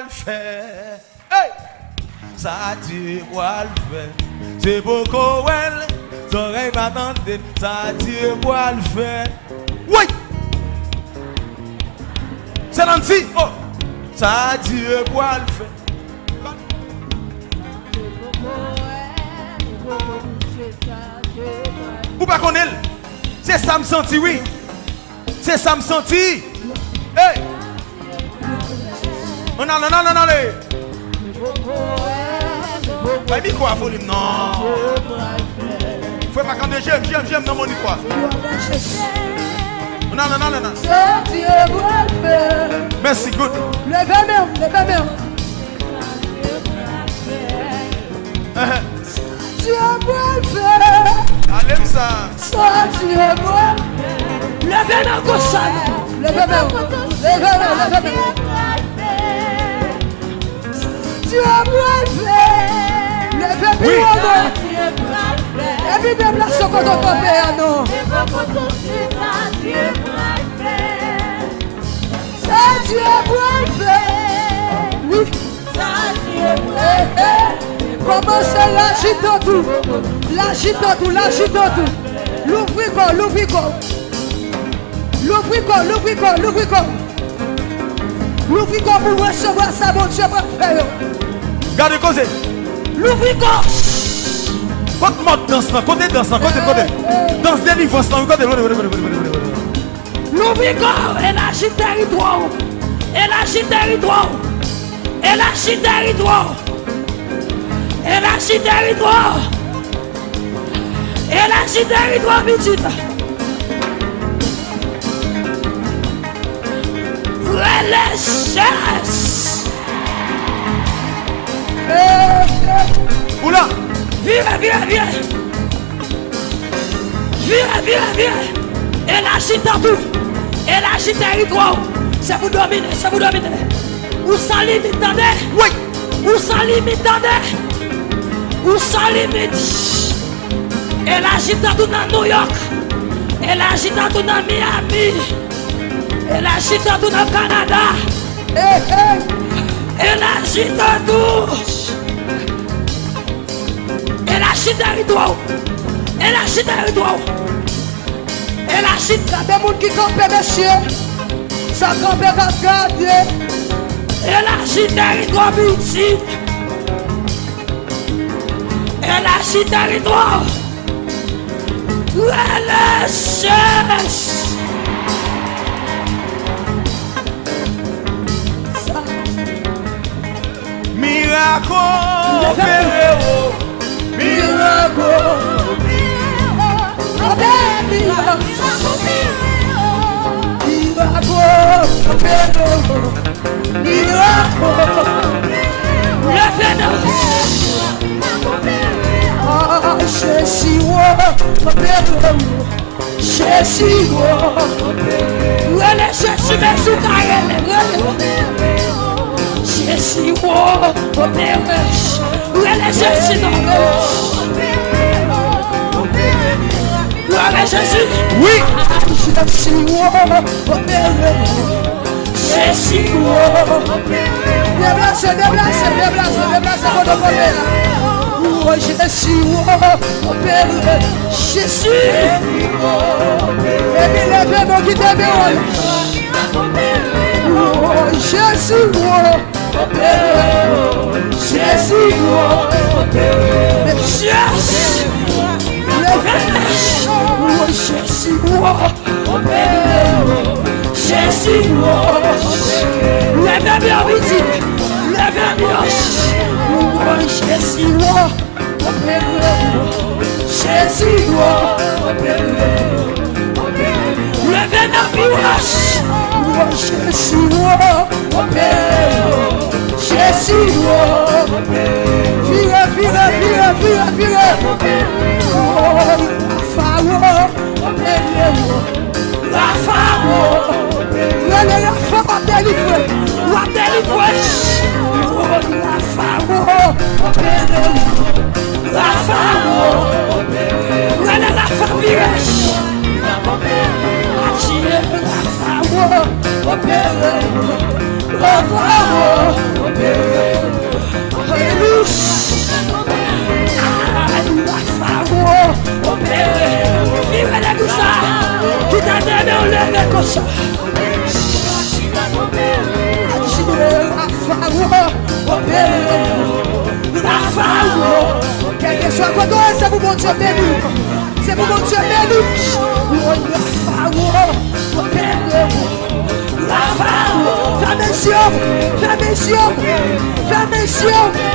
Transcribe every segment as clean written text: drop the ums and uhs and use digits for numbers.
le faire. Hey! Ça dit quoi le faire? C'est beaucoup elle, t'aurais pas tenté. Ça dit quoi le faire? Oui! C'est Nancy! Oh! Ça dit quoi le faire? Ou pas qu'on est? C'est ça me senti, oui! C'est ça me senti! Hey! Non, non, non, non, non, pas dit quoi, faut non. Faut pas quand j'aime dans mon quoi. Non, non, non, non, non. Merci, good. Levez même. Dieu va le faire. Allez, ça. Dieu va levez même gauche. Levez même. Dieu va le faire. Levez bien. Et puis même la chocolat de père, non. Ça Dieu va le faire. Oui. Ça Dieu va le faire. Commencez l'agiter tout. L'ouvrir pour recevoir ça, mon Dieu va faire. Gardez causé. L'ouvrir. Côté mode danse, côté. Danse délivrance, côté. L'ouvrir, élargit territoire. Élargit territoire, petite. Relâche. Oula. Viens. Élargis tout. Élargis territoire. C'est vous dominer. Ou sans limite, attendez. Oui. Ou sans limite. Élargis tout dans New York. Élargis tout dans Miami. Élargis tout dans Canada. Élargis tout. Élargis territoire. Élargis. Il y a des gens qui campent, monsieur. Ça campe va garder. Élargis territoire, petit. Élargis territoire. Relâche. Miracle. Oui. Quel que soit quoi, c'est pour mon Dieu béni. C'est pour mon Dieu béni. Fais mes yeux.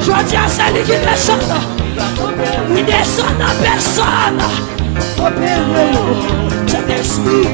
Je dis à celle qui descend, il descend en personne. Cet esprit,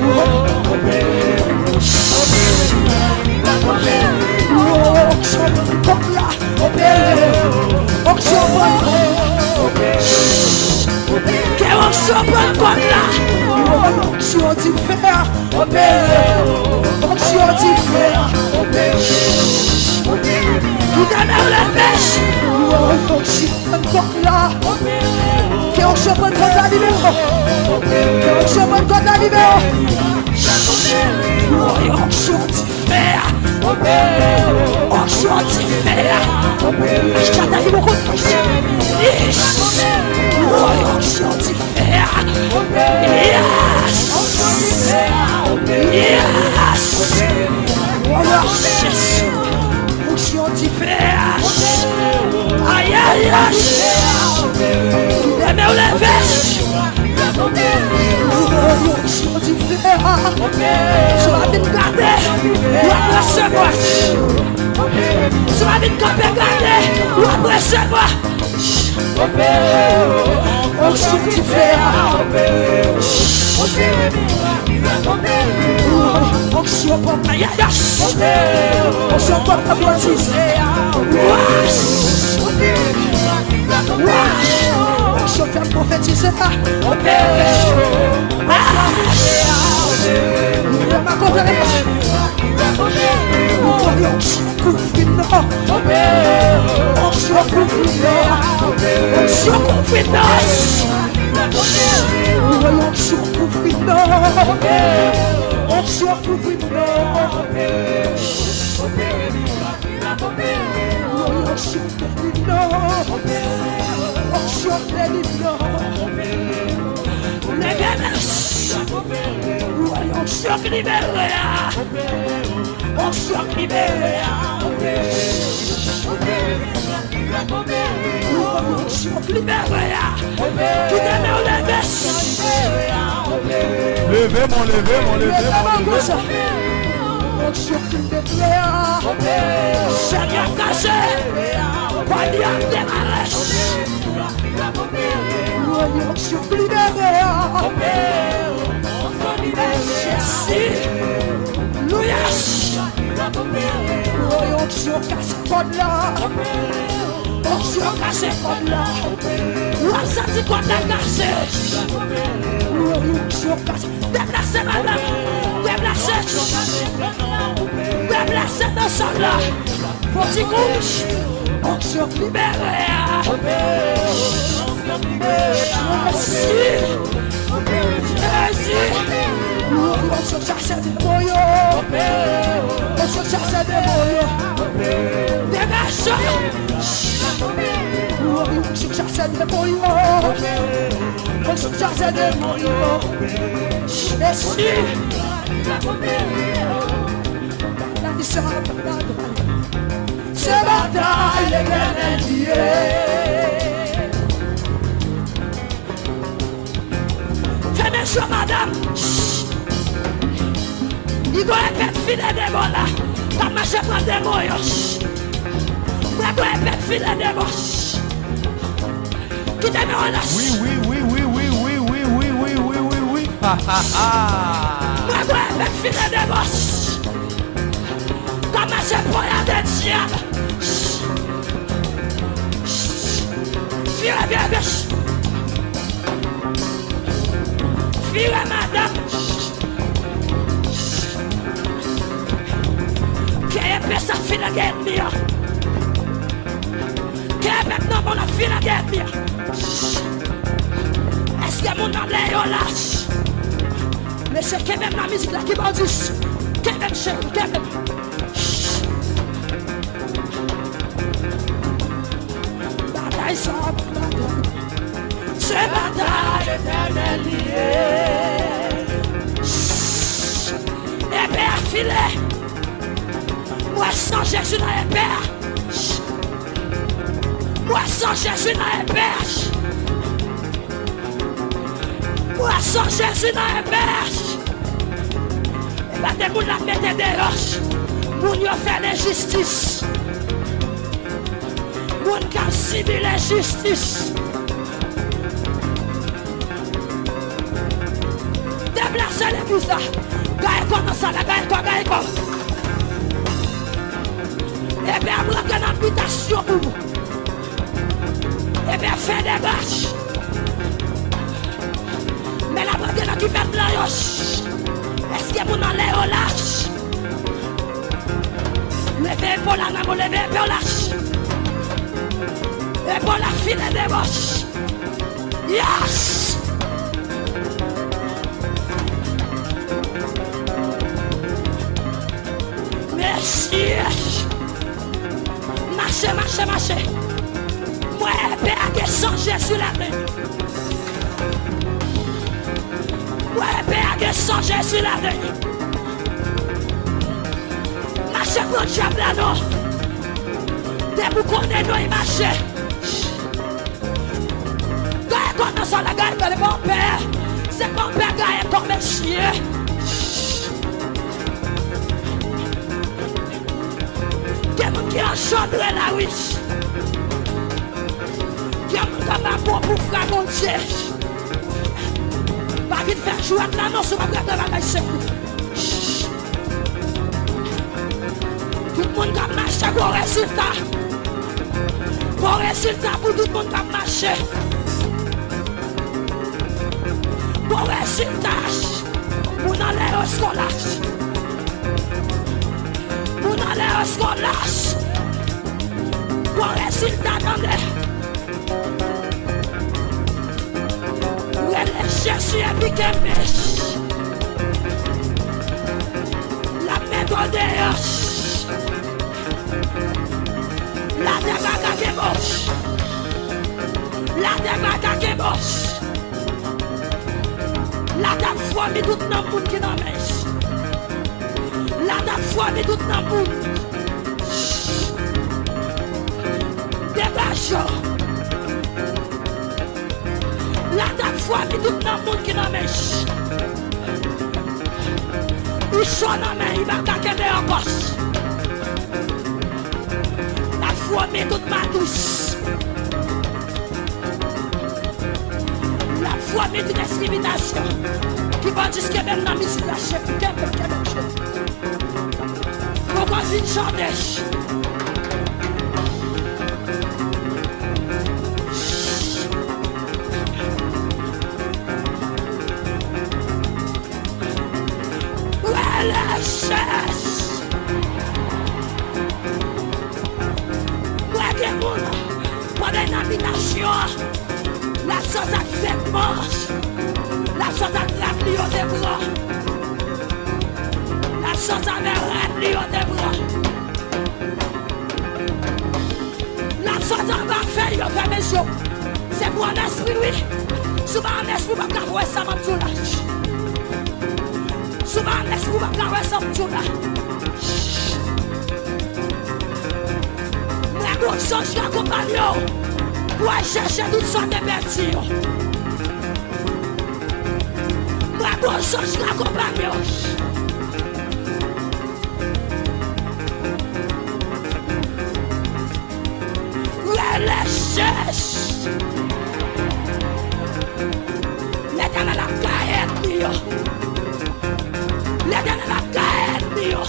C'est bataille l'éternel Dieu. Fais mes choix, madame. Il doit être filet de mots là. T'as marché pour des mots. Il doit être filet de mots. Qui t'aime en lâche. Oui. Ha ha ha. Il doit être filet de mots. T'as marché pour la diable. Viens, madame. Quelle est ça, fille la guerre mia? Quelle est maintenant mon fille la guerre mia? Est-ce que mon nom est au lâche? Mais c'est quand même la musique là qui m'a dit. Quand même, chérie, quand même. Bataille sans bataille. C'est bataille éternelle liée. Épée affilée. Moi sans Jésus dans l'épée. Moi sans Jésus dans l'épée. Moi sans Jésus dans l'épée. Et bien des gens la mettent des roches. Moun yo fait l'injustice. Moun qui a subi l'injustice. Déplacer l'église là. Gagne quoi dans ça là, gagne quoi. Et bien, on a une invitation pour vous. Et bien, faire des bâches. Mais la banque là qui fait de la roche. Est-ce que vous n'allez au lâche? Levez pour la main, levez pour lâche. Et pour la file des boches. Yes! Merci. Marchez. Moi, Père, que changer sur la terre. Moi, Père, que changer sur la terre. Marchez pour le diable là, non. Dès que vous connaissez, nous, marchez. Gagne comme ça, la gagne comme le bon père. C'est bon père, gagne comme le chien. Qui a chanté la wish. Qui a mon pour faire mon Dieu. Pas vite faire jouer avec l'annonce sur ma boîte de bagage. Tout le monde qui a marché pour résultat. Pour résultat pour tout le monde qui a marché. Pour résultat. Pour aller au scolage. Pour aller au scolage. Pour résultat dans les. Jésus a piqué mèche. La méthode de roche. La débaga qui est moche. La débaga qui est moche. La dame foi mais tout le monde qui n'en mèche. La dame foi mais tout le monde. Dégage. La dame foi mais tout le monde qui n'en mèche. Il sonne en main, il va caquer en poche. La foi mais toute ma douce. La foi mais toute discrimination. Qui va dire que même dans la musique la chef, pourquoi une chanteuse? La chose a fait manche. La chose a rempli au des bras. La chose a rempli au des bras. La chose a fait, il a fait mes yeux. C'est pour un esprit, oui. Souvent un esprit va voir ça m'a tout lâche. souvent l'esprit va plaire ensemble tout là. Mais nous sommes compagnons pour aller chercher toutes sortes de bêtises. Mais nous sommes compagnons. L'Éternel a caillé mio. L'Éternel a caillé mio.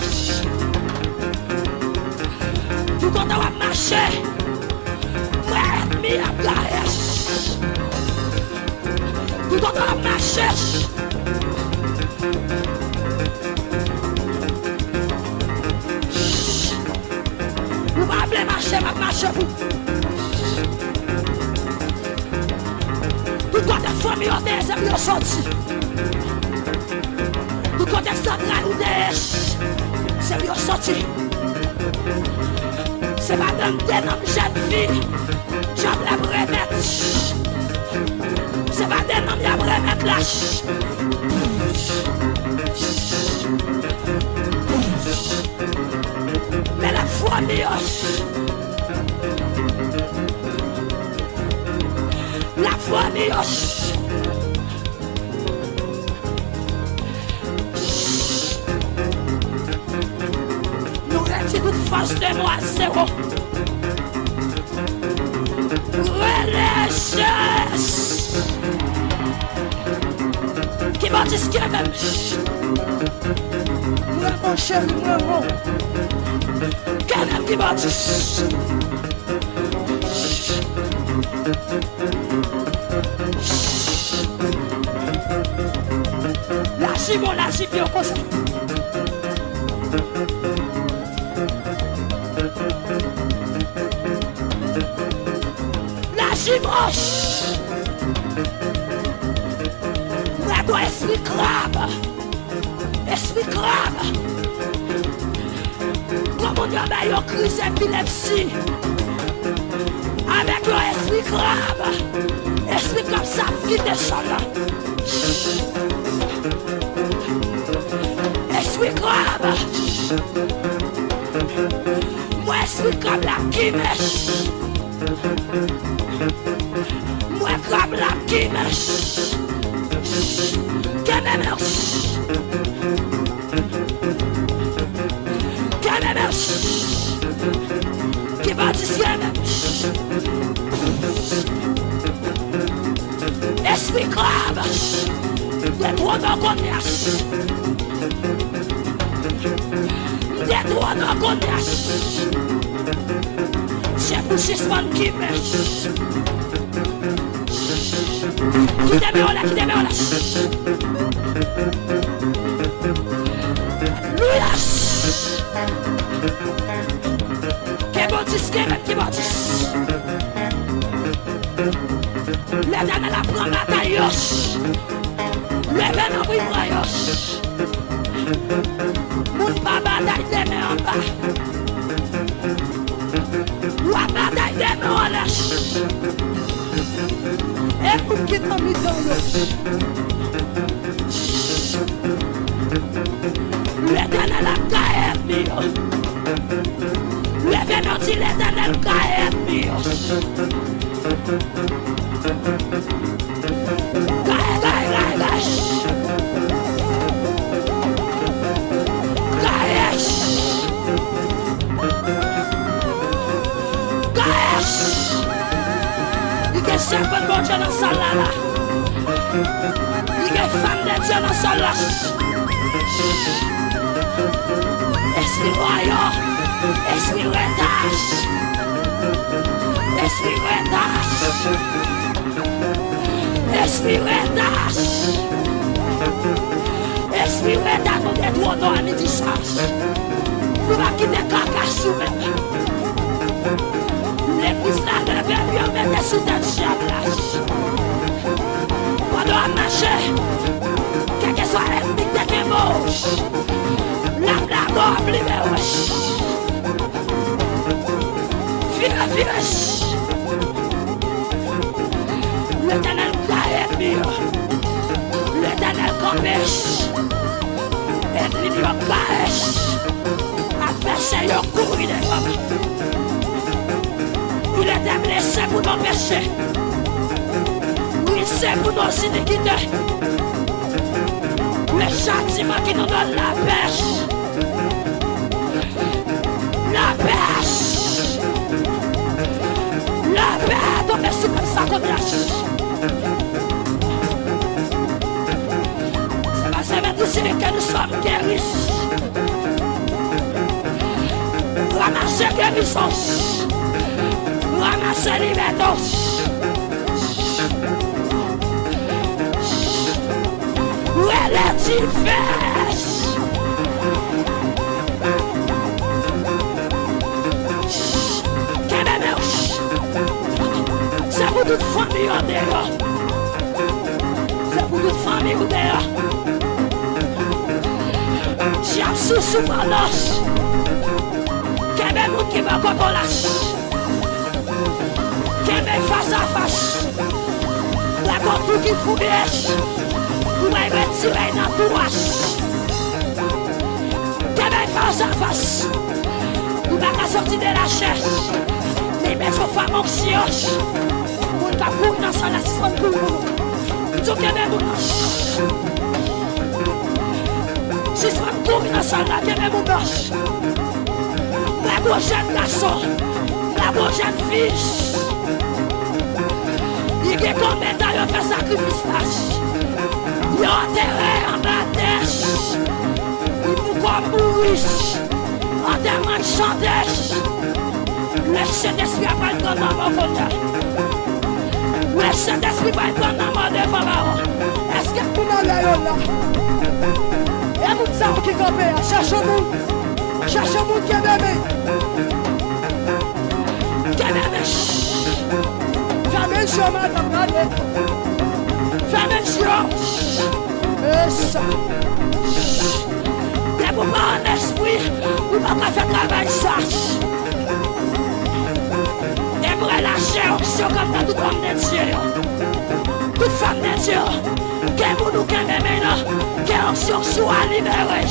Tout quand on va marcher, moi ennemi a caillé. Tout quand on va marcher. Vous m'avez marché, ma marche vous. Tout côté famille, on est bien sorti. Tout côté central, on est c'est bien sorti. C'est pas dans des noms jeune fille, j'aime la remettre. C'est pas des noms, j'aime remettre là. Mais la famille, la famille. Nous retirons toute force de moi à zéro. Religieuse. Qui m'a dit ce qu'il y a même. Moi, mon chéri, moi, mon. Quand même qui m'a dit. Lâchez-moi, lâchez-moi, comme ça. Lâchez-moi. Moi, toi, esprit crabe. Esprit crabe. Comme on dit, il y a une crise d'épilepsie. Avec l'esprit crabe. Esprit comme ça qui descend là. Esprit crabe. Moi, esprit comme la guimèche. Moi, comme la guimèche. Qui va dire esprit crabe, des droits d'organias, des droits d'organias, c'est pour ces femmes qui mèchent. Qui demeure là, qui demeure là. Lui lâche. Qui bâtisse. L'Éternel apprend la tailloche. L'événement bribrayoche. Mon pas bataille des mains en bas. La bataille des mains en lâche. Et pour qui t'en mis dans l'eau. L'Éternel a caillé mio. L'événement dit l'Éternel caillé mio. C'est un bon Dieu dans sa là. Il y a une femme de Dieu dans sa là. Esprit royal, esprit retâche. Esprit retâche. Esprit retâche. Esprit retâche, nous détournons à midi soir. Nous va quitter Kakassou même. L'église là de Verbion mettait sous tête chablage. Pendant à marcher, quel que soit l'ethnique de Kémouche, la blague libérée. Vive. L'Éternel caille mieux. L'Éternel compêche. l'ennemi a cache. Adversaire a couru des hommes. Il était blessé pour nos péchés. Oui, c'est pour nos iniquités. Le châtiment qui nous donne la pêche. La pêche. La paix, ton merci comme ça qu'on lâche. C'est pas ça maintenant c'est que nous sommes guéris. Ramasser guérison. Ramasser liberté. Où est la différence? C'est pour toute famille en dehors. C'est pour toute famille en dehors. J'ai un sous ma lâche. Qu'il y a des gens qui va quand on lâche. Qu'il y a des face à face. La contre qui fouille. Vous m'avez retiré dans tout hache. Qu'il y a des face à face. Vous m'avez sorti de la chaise. Les maisons femmes anxieuses. Vous n'avez pas dans son assistant pour vous. Vous avez même un si soit pour dans son là, il y a même un la prochaine garçon, la prochaine fille. Il y a combien de temps il fait sacrifice là? Il y a enterré en bas terre. Il faut qu'on mourir. Enterrement de chanter. Le Saint-Esprit a pas le temps dans mon côté. Le Saint-Esprit va être dans mon de Pharaon. Est-ce que vous n'avez là? Et vous savez qui campent? Cherchez-vous qui est bébé. Qui est bébé. Fermez le chemin, t'as fermez le chemin. Et ça. Et vous pas en esprit, vous ne pouvez pas faire travail ça. Relâcher onction comme dans toute femme de Dieu. Toute femme de Dieu. Qu'est-ce que nous qu'est maintenant? Qu'est-ce onction soit libérée.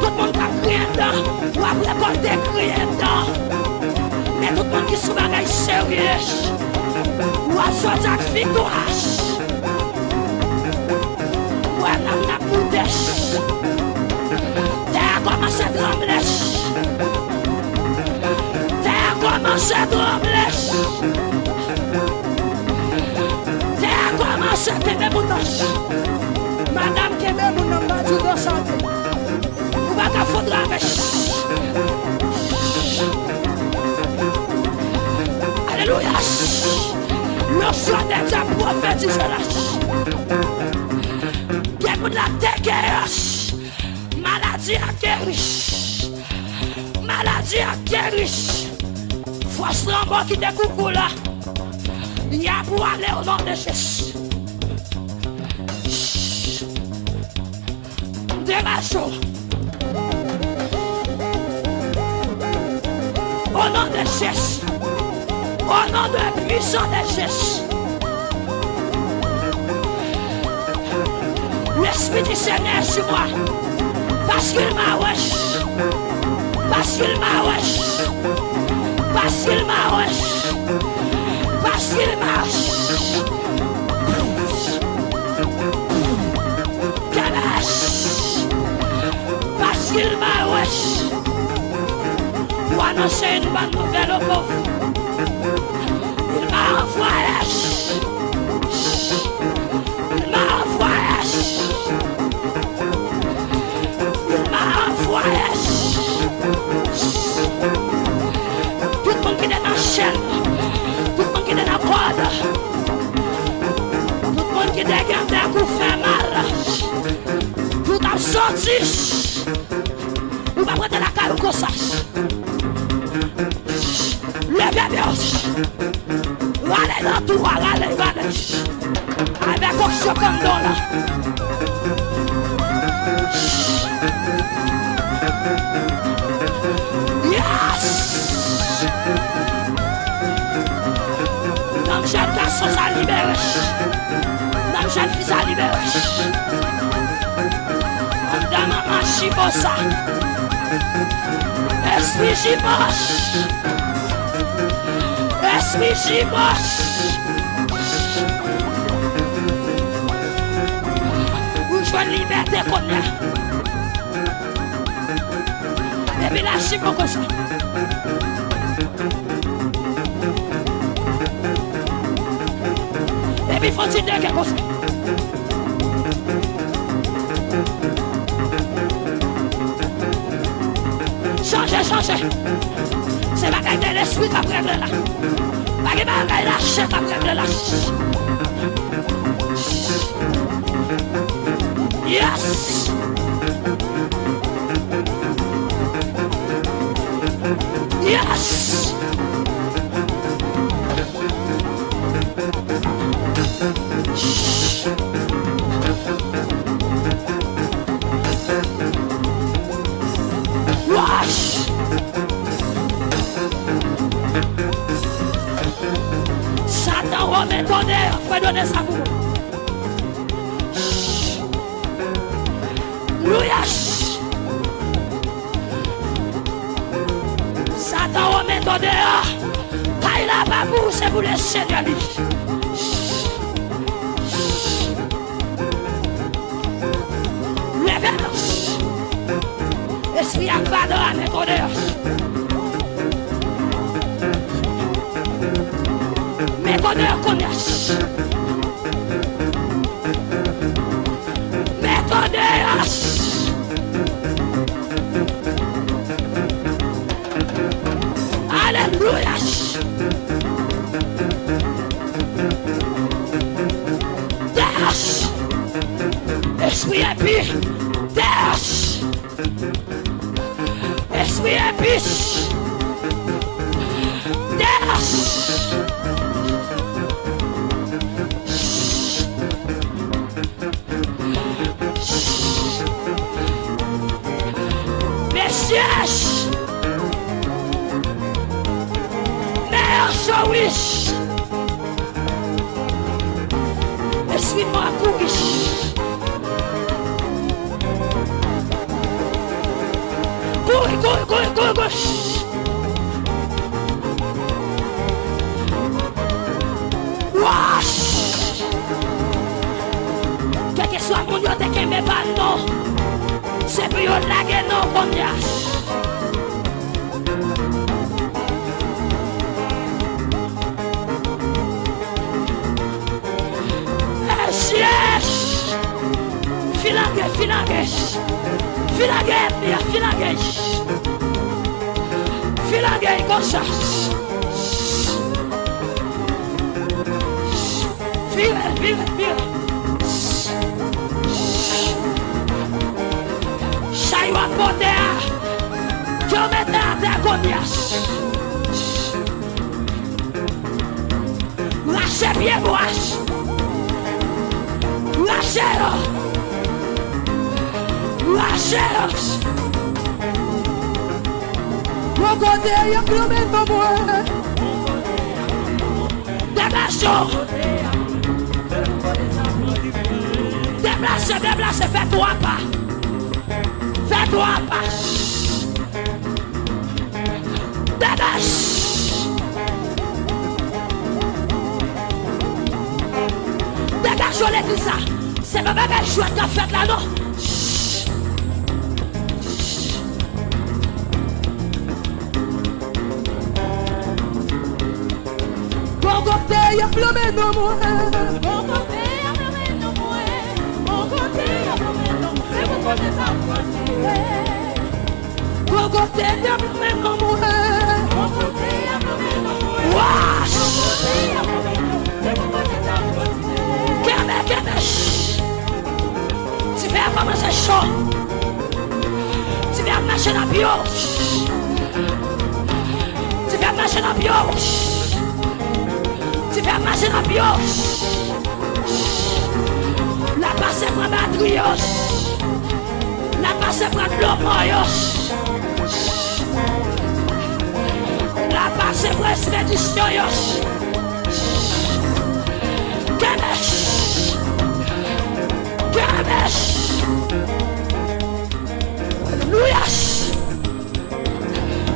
Tout le monde qui a crié dedans. Ou après qu'on te crié dedans. Mais tout le monde qui se bagaille sérieux. Ou à sortir avec victoire. Ou à n'a pouté. T'as commencé à trembler. Commencé à trembler. T'as commencé à t'aimer mon nom. Madame qui aime mon nom, m'a dit de santé. Vous va qu'à foutre avec. Alléluia. Le soir d'être un prophète, bien pour la terre, maladie à guérir. Maladie à guérir. Force l'envoi qui découvre là. Il y a pour aller au nom de Jésus. Démarchons. Au nom de Jésus. Au nom de puissant de Jésus. L'Esprit du Seigneur sur moi. Parce qu'il m'a wesh. Parce qu'il m'a wesh. Parce qu'il m'a wesh. Parce qu'il m'a wesh. Parce qu'il m'a wesh. Pour annoncer une bonne nouvelle aux pauvres. Il m'a envoyé. Il m'a envoyé. Il m'a envoyé. Tout le monde qui est dans la chaîne. Tout le monde qui est dans la corde. Tout le monde qui est dégardé pour faire mal. Tout a sorti. Vous va prendre la caille comme ça. Levez bien. Allez dans tout, allez. Avec option comme dans là. Yes! Dans le jeune garçon, ça libère. Dans le jeune fils à libérer. Dans maman chibosa. Esprit chibos. Esprit chibos. Où je veux liberté qu'on a. Et puis là, chibo comme ça. Et puis faut-il dire quelque chose. Changez. C'est ma de l'esprit qui a pris là. Ma bagaille la chair qui a pris là. Yes. Yes. Wash. Satan remet tonnerre, faut donner ça pour vous. Louia. Satan remet tonnerre. Taille la babou, c'est pour le Seigneur. Levez-nous. Esprit à pardon à mes tonnerres. Mes tonnerres connaissent. Mes tonnerres. Alléluia. Dash. Esprit impie. Dash. Esprit impie. Dash. Messieurs. Wish. Suis-moi à courir. Cours. Wash. Quel que soit mon Dieu, t'es qu'un pas non. C'est pour yon laguer non comme ya. Filangue, comme ça. Vive. Chaïwa potea. Que mette à ta cognasse. Lâchez bien, moi. Lâchez-le. Mon côté, il y a plus de moi. Déplace, fais-toi pas. Dégage. Dégage, on est dit ça. C'est ma belle chouette qui a fait là, non? Il y a plus de moi. Mon côté, il y a plus de moi. Mon côté, il y a plus de moi. C'est mon côté, ça va. Mon côté, il y a plus de moi. Mon côté, il y a plus de moi. Wash. C'est mon côté, ça va. Qu'est-ce tu fais commencer chaud. Tu viens marcher dans le bio. Tu viens marcher dans le bio. Tu fais marcher dans le bio. La passe prend batterie. La passe prend l'eau. La passe prend expédition. Alléluia.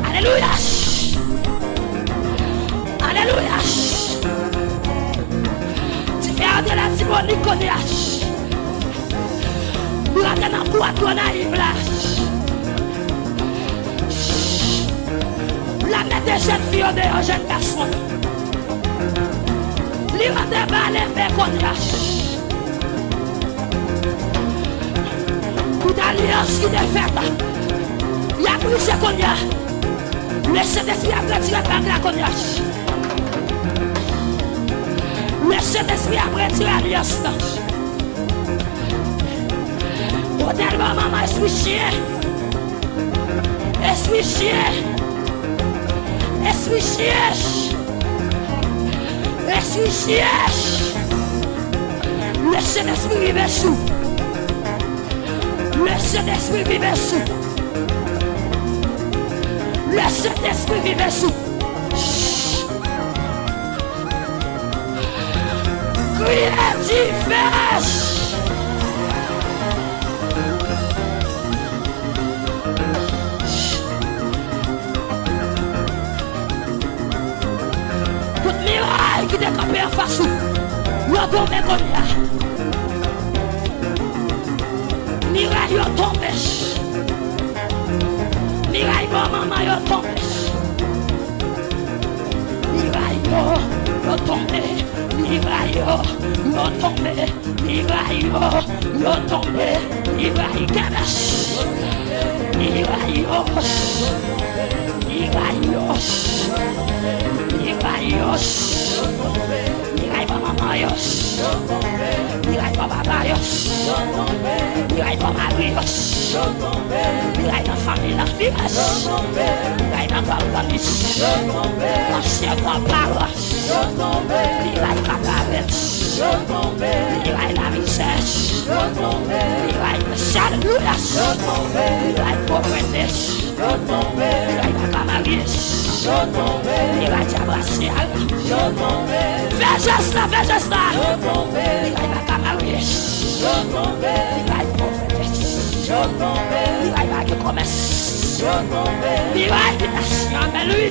Alléluia. Alléluia. Tu fais de la Timonie Cognac. Nous rentrons dans le boîte de naïve là. La mettre des jeunes filles dehors, jeunes garçons. Lui va te baler mes Cognac. Toute alliance qui est faite. Il y a plus de Cognac. Le Saint-Esprit a retiré par la Cognac. Le Saint-Esprit a retiré l'alliance. Tellement maman, esprit chien. Esprit chien. Esprit chien. Esprit chien. Le Saint-Esprit vive sous. Le Saint-Esprit vive sous. Le Saint-Esprit vive sous. Créatif. Qui est campé en face, il a tombé comme ça. Miraille, il a tombé. Miraille, maman, il a tombé. Miraille, il a tombé. Miraille, il a tombé. Miraille, il a tombé. Miraille, Ganas. Miraille, Miraille, Miraille. Mirai Mama Mayos, Mirai Mama Mayos, Mirai Mama Rios, Mirai na família Vivas, Mirai na Valdanis, Nasceu com a Paula, Mirai Cabaret, Mirai na Vicés, Mirai na Saludas, Mirai Poetes, Mirai na Camaris. Il va t'abrasser. Fais geste là, fais geste là. Il va camarade. Il va être prophétique. Il va être commerce. Il va être nation, mais lui.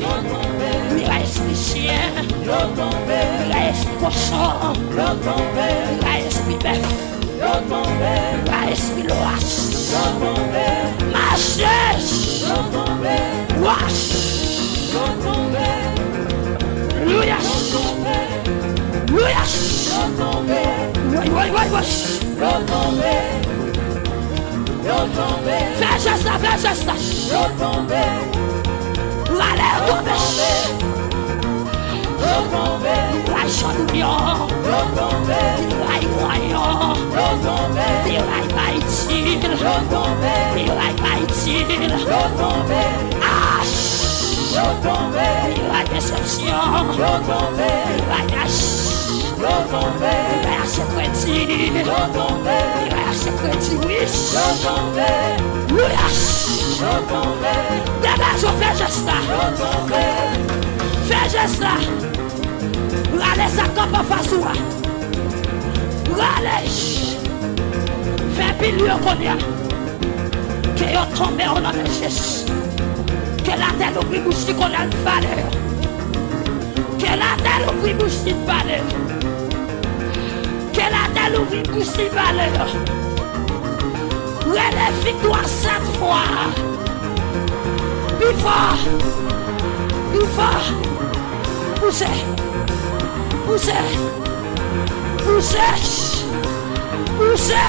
Il va esprit chien. Il va esprit cochon. Il va esprit bœuf. Il va esprit l'oas. Marche. Wash. Alléluia. Alléluia. Fais geste là, fais geste là. Valère tomber. La chandouillon. La voyant. La maïtil. La maïtil. La déception, la gâche, la secrétie, la secrétie, oui, dégage, fais geste là, fais geste là, râlez sa camp en face ou râlez, fais pile lieu qu'on y a, que y'ont tombé au nom de Jésus. Que la terre ouvre bouche qu'on a une valeur. Que la terre ouvre bouche une valeur. Que la terre ouvre bouche une valeur. Relève victoire 7 fois. Plus fort. Plus fort. Poussez. Poussez. Poussez. Poussez.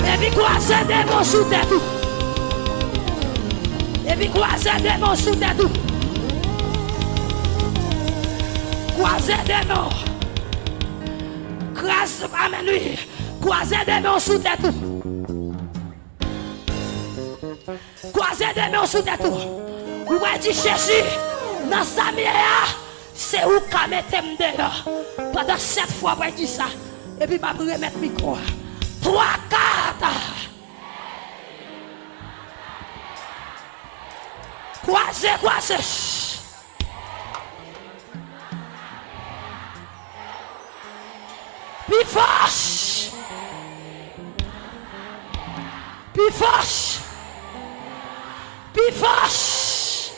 Et puis croisez des mots sous tête. Et puis croisez des mots sous tes doux. Croisez des mots. Grâce à lui. Croisez des mots sous tes doux. Croisez des mots sous tes doux. Vous voyez Jésus dans sa mienne. C'est où qu'a mettre dehors. Pendant 7 fois, vous dit ça. Et puis, je vais remettre le micro. 3, 4. Croisez, croisez. Puis force. force. Plus force.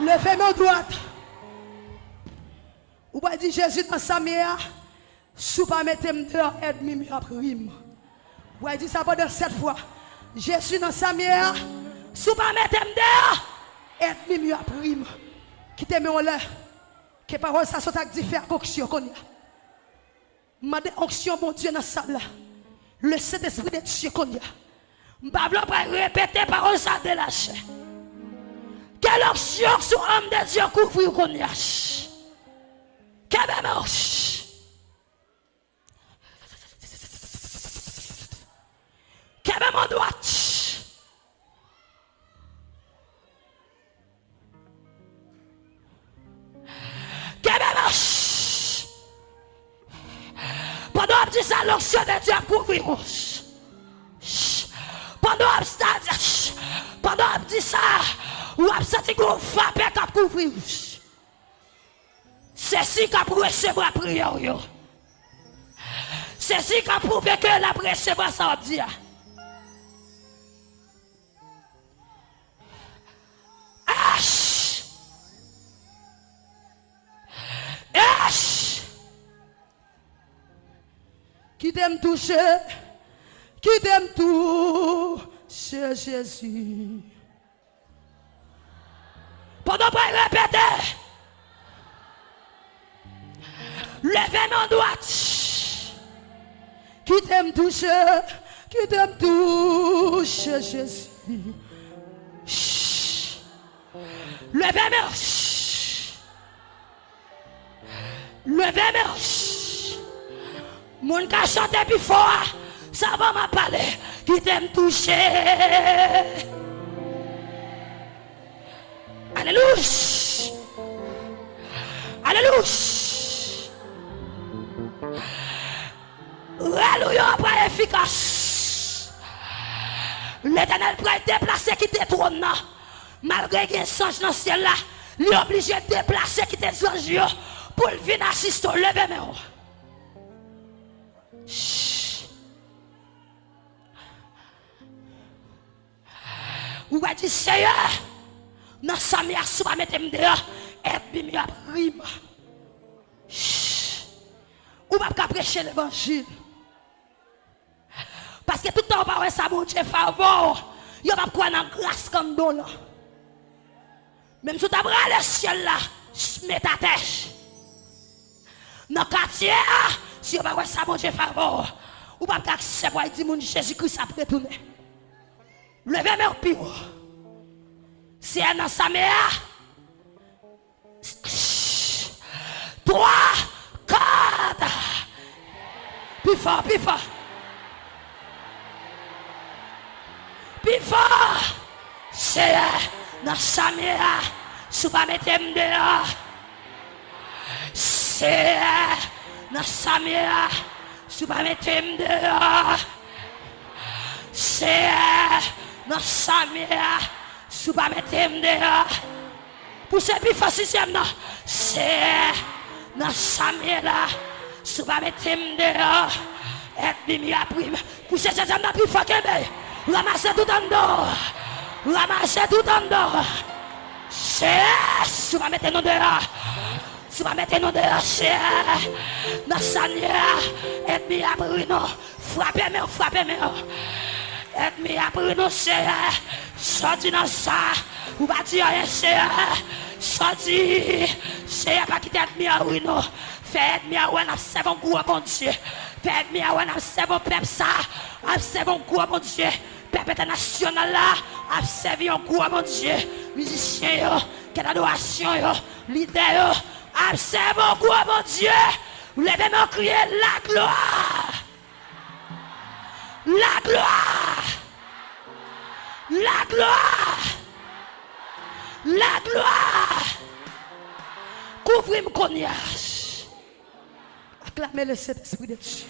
Levez main droite. Ou pas dire Jésus dans sa mère, sous pas mettre dehors, aide-moi à prime. Ou pas dire ça pendant 7 fois. Jésus dans sa mère, sous pas mettre dehors, aide-moi à prime. Quittez-moi là. Que parole ça soit dit faire onction qu'on y a. Mande onction mon Dieu dans sa là. Le Saint-Esprit de Dieu qu'on y a. M'pavlo pas répéter parole ça de la chair. Quelle onction sur l'homme de Dieu couvre qu'on y a. Quelle marche. Quelle main droite. Quelle marche. Pendant que dit ça, l'onction de Dieu couvre. Pendant que dit ça, ou a senti qu'on frappe qu'à couvrir. C'est si qu'a pour recevoir prière. C'est si qu'a prouvé que la recevoir ça dit. H. H. Qui t'aime toucher, qui t'aime toucher Jésus. Pendant que je répète, levez mon droite. Qui t'aime toucher Jésus. Levez mon. Levez mon. Mon cas chante plus fort, ça va m'en parler. Qui t'aime toucher. Alléluia. Alléluia. Alléluia, pas efficace. L'Éternel pourrait déplacer qui te trône. Malgré qu'il y ait un songe dans le ciel là, il est obligé de déplacer qui te songe pour venir assister. Levez-moi. Ou va dire Seigneur, dans sa mère, si va mettre dehors, aide-moi à prime. Ou va pas prêcher l'évangile. Parce que tout le temps, on va ça, mon Dieu, favor. Il va pas croire dans la grâce comme don là. Même si tu as le ciel là, mets ta tête. Dans le quartier, si on va voir ça, mon Dieu, favor. Ou va pas accepter, il dit, mon Jésus-Christ a retourné. Levez-moi pire. C'est dans sa mère. 3, 4. Plus fort, plus fort. Plus fort. C'est dans sa mère. Si vous ne mettez pas dehors. C'est dans sa mère. Si vous ne mettez pas dehors. C'est dans sa mère. Si vous ne mettez pas dehors. Pour ce plus fort sixième, non. C'est dans sa mère là. Si vous ne mettez pas dehors. Aide-moi à prime. Pour ce sixième, non, plus fort que moi. Ramassez tout en dehors. Ramassez tout en dehors. C'est si vous mettez nous dehors. Si vous mettez nous dehors, c'est dans sa mère. Aide-moi à prime. Frappez-moi, frappez-moi. Aide-moi à prime, c'est sorti dans ça. Ou va dire rien, c'est sorti. C'est pas quitter aide-moi à ruino. Faites-moi à ouan, observe un coup à mon Dieu. Faites-moi à ouan, observe un peuple ça. Observe un coup à mon Dieu. Peuple international là. Observe un coup à mon Dieu. Musiciens, quelle adoration, leader, observe un coup à mon Dieu. Levez-moi crier la gloire. La gloire. La gloire. La gloire. Couvrez-moi cognage. Acclamez le Saint-Esprit de Dieu.